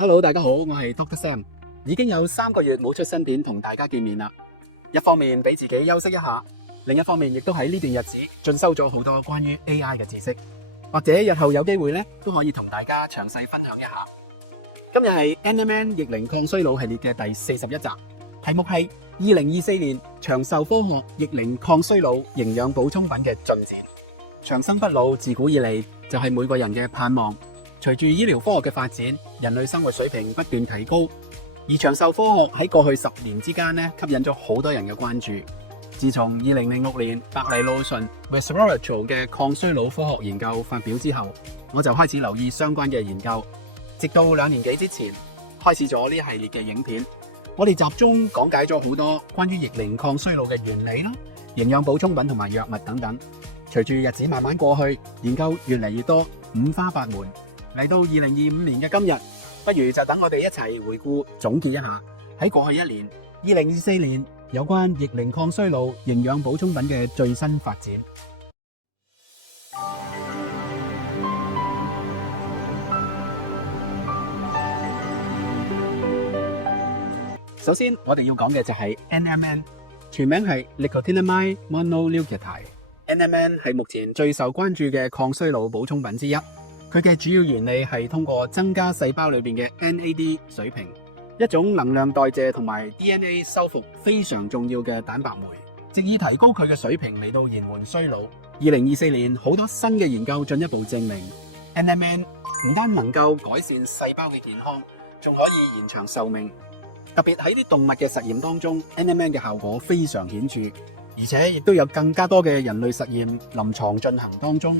Hello，大家好，我係 Dr. Sam， 已經有3個月冇出新片同大家見面啦。一方面俾自己休息一下，另一方面亦都喺呢段日子進修咗好多關於 AI 嘅知識，或者日後有機會咧都可以同大家詳細分享一下。今日係 NMN 逆齡抗衰老系列嘅第41集，題目係2024年長壽科學逆齡抗衰老營養補充品嘅進展。長生不老自古以嚟就係每個人嘅盼望。隨住醫療科學嘅發展，人類生活水平不斷提高，而長壽科學喺過去10年之間吸引咗好多人嘅關注。自從2006年白藜蘆醇 resveratrol 嘅抗衰老科學研究發表之後，我就開始留意相關嘅研究，直到2年幾之前開始咗呢系列嘅影片。我哋集中講解咗好多關於逆齡抗衰老嘅原理啦、營養補充品同埋藥物等等。隨住日子慢慢過去，研究越嚟越多，五花八門。嚟到2025年嘅今日，不如就等我哋一齊回顧總結一下喺過去1年2024年有關逆齡抗衰老營養補充品嘅最新發展。首先我哋要講嘅就係 NMN， 全名係 Nicotinamide Mononucleotide。NMN 係目前最受關注嘅抗衰老補充品之一。佢嘅主要原理係通過增加細胞裏面嘅 NAD 水平，一種能量代謝同埋 DNA 修復非常重要嘅蛋白酶，藉以提高佢嘅水平嚟到延緩衰老。2024年好多新嘅研究進一步證明 NMN 唔單能夠改善細胞嘅健康，仲可以延長壽命。特別喺啲動物嘅實驗當中， NMN 嘅效果非常顯著，而且亦都有更加多嘅人類實驗臨床進行當中。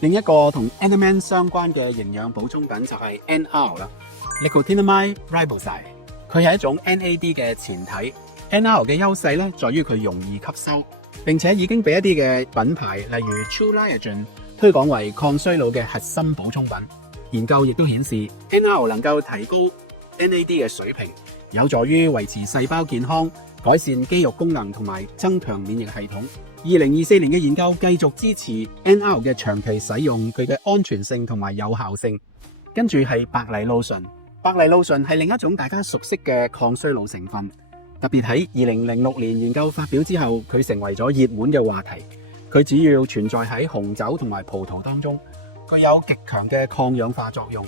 另一個同 NMN 相關嘅營養補充品就係 NR 啦 ，Nicotinamide Riboside。佢係一種 NAD 嘅前體。NR 嘅優勢咧，在於佢容易吸收，並且已經俾一啲嘅品牌，例如 True Niagen 推廣為抗衰老嘅核心補充品。研究亦都顯示 NR 能夠提高 NAD 嘅水平，有助於維持細胞健康、改善肌肉功能同埋增強免疫系統。2024年嘅研究繼續支持 NR 嘅長期使用，佢嘅安全性同埋有效性。跟住係白藜蘆醇。白藜蘆醇係另一種大家熟悉嘅抗衰老成分，特別喺2006年研究發表之後，佢成為咗熱門嘅話題。佢主要存在喺紅酒同埋葡萄當中，具有極強嘅抗氧化作用，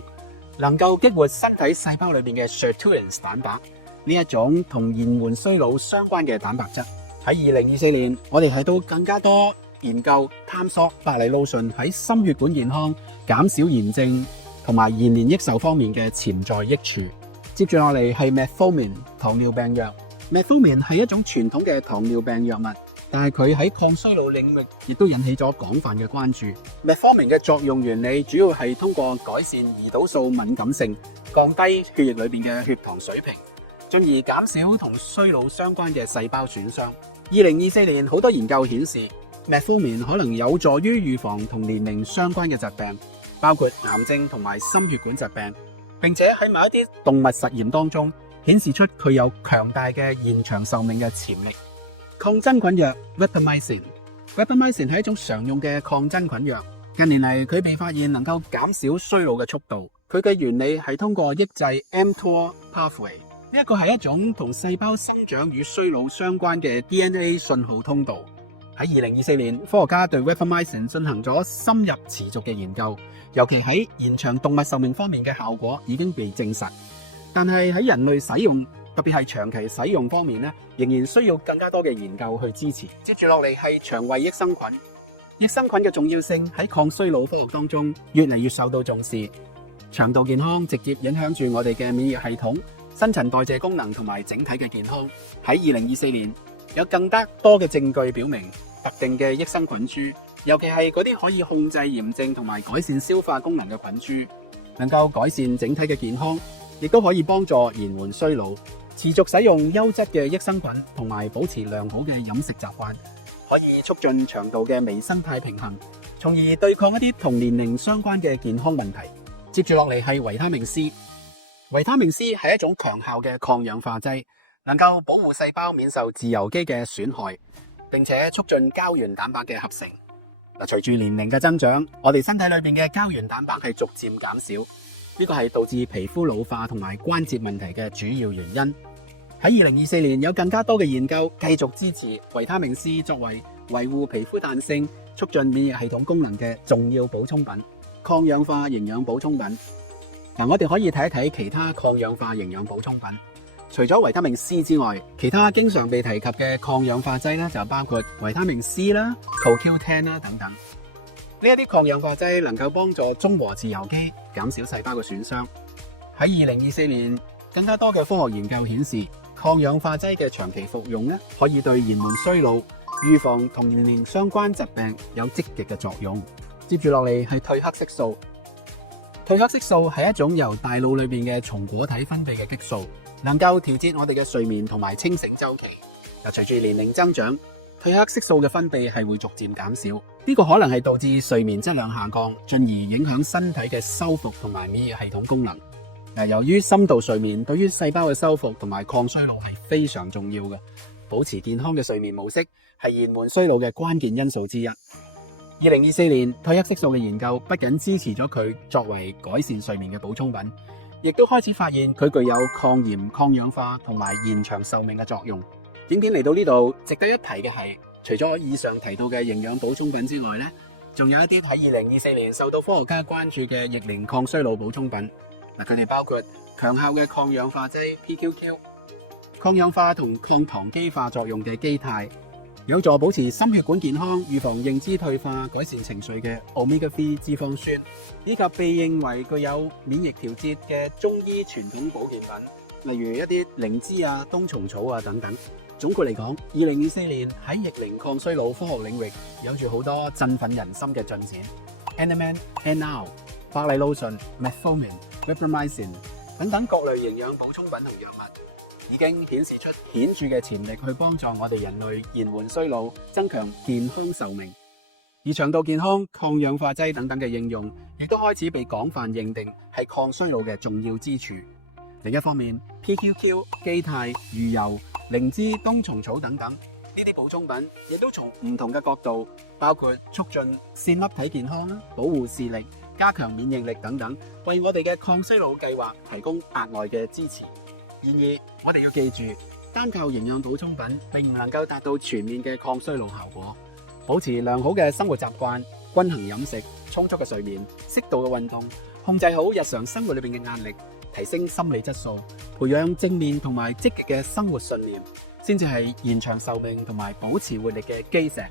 能夠激活身體細胞裏面嘅 sirtuins 蛋白，呢一種同延緩衰老相關嘅蛋白質。喺2024年，我哋睇到更加多研究探索白藜蘆醇喺心血管健康、減少炎症同埋延年益壽方面嘅潛在益處。接住落嚟係 Metformin 糖尿病藥。Metformin 係一種傳統嘅糖尿病藥物，但係佢喺抗衰老領域亦都引起咗廣泛嘅關注。Metformin 嘅作用原理主要係通過改善胰島素敏感性，降低血液裏邊嘅血糖水平，進而減少同衰老相關嘅細胞損傷。2024年好多研究顯示 Metformin 可能有助於預防同年齡相關嘅疾病，包括癌症同埋心血管疾病，並且喺某一啲動物實驗當中顯示出佢有強大嘅延長壽命嘅潛力。抗真菌藥 Rapamycin 係一種常用嘅抗真菌藥，近年嚟佢被發現能夠減少衰老嘅速度。佢嘅原理係通過抑制 mTOR pathway，呢一個係一種同細胞生長與衰老相關嘅 DNA 信號通道。喺2024年，科學家對 Rapamycin 進行咗深入持續嘅研究，尤其喺延長動物壽命方面嘅效果已經被證實。但係喺人類使用，特別係長期使用方面仍然需要更加多嘅研究去支持。接住落嚟係腸胃益生菌。益生菌嘅重要性喺抗衰老科學當中越嚟越受到重視。腸道健康直接影響住我哋嘅免疫系統、新陳代謝功能同埋整體嘅健康。喺2024年，有更加多嘅證據表明，特定嘅益生菌株，尤其係嗰啲可以控制炎症同埋改善消化功能嘅菌株，能夠改善整體嘅健康，亦都可以幫助延緩衰老。持續使用優質嘅益生菌同埋保持良好嘅飲食習慣，可以促進腸道嘅微生態平衡，從而對抗一啲同年齡相關嘅健康問題。接住落嚟係維他命 C。維他命 C 係一種強效嘅抗氧化劑，能夠保護細胞免受自由基嘅損害，並且促進膠原蛋白嘅合成。隨住年齡嘅增長，我哋身體裏邊嘅膠原蛋白係逐漸減少，呢個係導致皮膚老化同埋關節問題嘅主要原因。喺2024年有更加多嘅研究繼續支持維他命 C 作為維護皮膚彈性、促進免疫系統功能嘅重要補充品。抗氧化營養補充品，我哋可以睇一睇其他抗氧化營養補充品。除咗維他命 C 之外，其他經常被提及嘅抗氧化劑咧就包括維他命 C 啦、CoQ10 啦等等。呢一啲抗氧化劑能夠幫助中和自由基，減少細胞嘅損傷。喺2024年，更加多嘅科學研究顯示，抗氧化劑嘅長期服用咧，可以對延緩衰老、預防同年齡相關疾病有積極嘅作用。接住落嚟係褪黑色素。褪黑色素係一種由大腦裏邊嘅松果體分泌嘅激素，能夠調節我哋嘅睡眠同埋清醒週期。隨住年齡增長，褪黑色素嘅分泌係會逐漸減少，呢個可能係導致睡眠質量下降，進而影響身體嘅修復同埋免疫系統功能。由於深度睡眠對於細胞嘅修復同埋抗衰老係非常重要嘅，保持健康嘅睡眠模式係延緩衰老嘅關鍵因素之一。2024年褪黑色素嘅研究不僅支持咗佢作為改善睡眠嘅補充品，亦都開始發現佢具有抗炎、抗氧化同埋延長壽命嘅作用。影片嚟到呢度，值得一提嘅係，除咗以上提到嘅營養補充品之外呢，仲有一啲喺2024年受到科學家關注嘅逆齡抗衰老補充品。佢哋包括強效嘅抗氧化劑 PQQ、抗氧化同抗糖基化作用嘅基肽，有助保持心血管健康、預防認知退化、改善情緒嘅 Omega-3 脂肪酸，以及被認為具有免疫調節嘅中醫傳統保健品，例如一啲靈芝啊、冬蟲草啊等等。總括嚟講，2024年喺逆齡抗衰老科學領域有住好多振奮人心嘅進展。NMN、NR、百利露醇、Metformin、Rapamycin 等等各類營養補充品同藥物，已經顯示出顯著嘅潛力去幫助我哋人類延緩衰老、增強健康壽命。而腸道健康、抗氧化劑等等嘅應用，亦都開始被廣泛認定係抗衰老嘅重要支柱。另一方面 ，PQQ、基肽、魚油、靈芝、冬蟲草等等呢啲補充品，亦都從唔同嘅角度，包括促進線粒體健康、保護視力、加強免疫力等等，為我哋嘅抗衰老計劃提供額外嘅支持。然而，我哋要記住，單靠營養補充品並唔能夠達到全面嘅抗衰老效果。保持良好嘅生活習慣、均衡飲食、充足嘅睡眠、適度嘅運動，控制好日常生活裏邊嘅壓力，提升心理質素，培養正面同埋積極嘅生活信念，先至係延長壽命同埋保持活力嘅基石。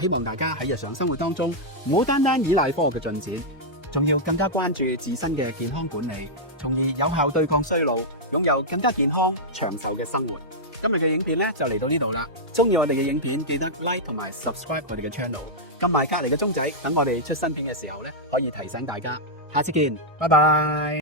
希望大家喺日常生活當中唔好單單依賴科學嘅進展，仲要更加關注自身嘅健康管理，從而有效對抗衰老，擁有更加健康長壽嘅生活。今日嘅影片咧就嚟到呢度啦，中意我哋嘅影片記得 like 同埋 subscribe 我哋嘅 channel， 撳埋隔籬嘅鐘仔，等我哋出新片嘅時候咧可以提醒大家。下次見，拜拜。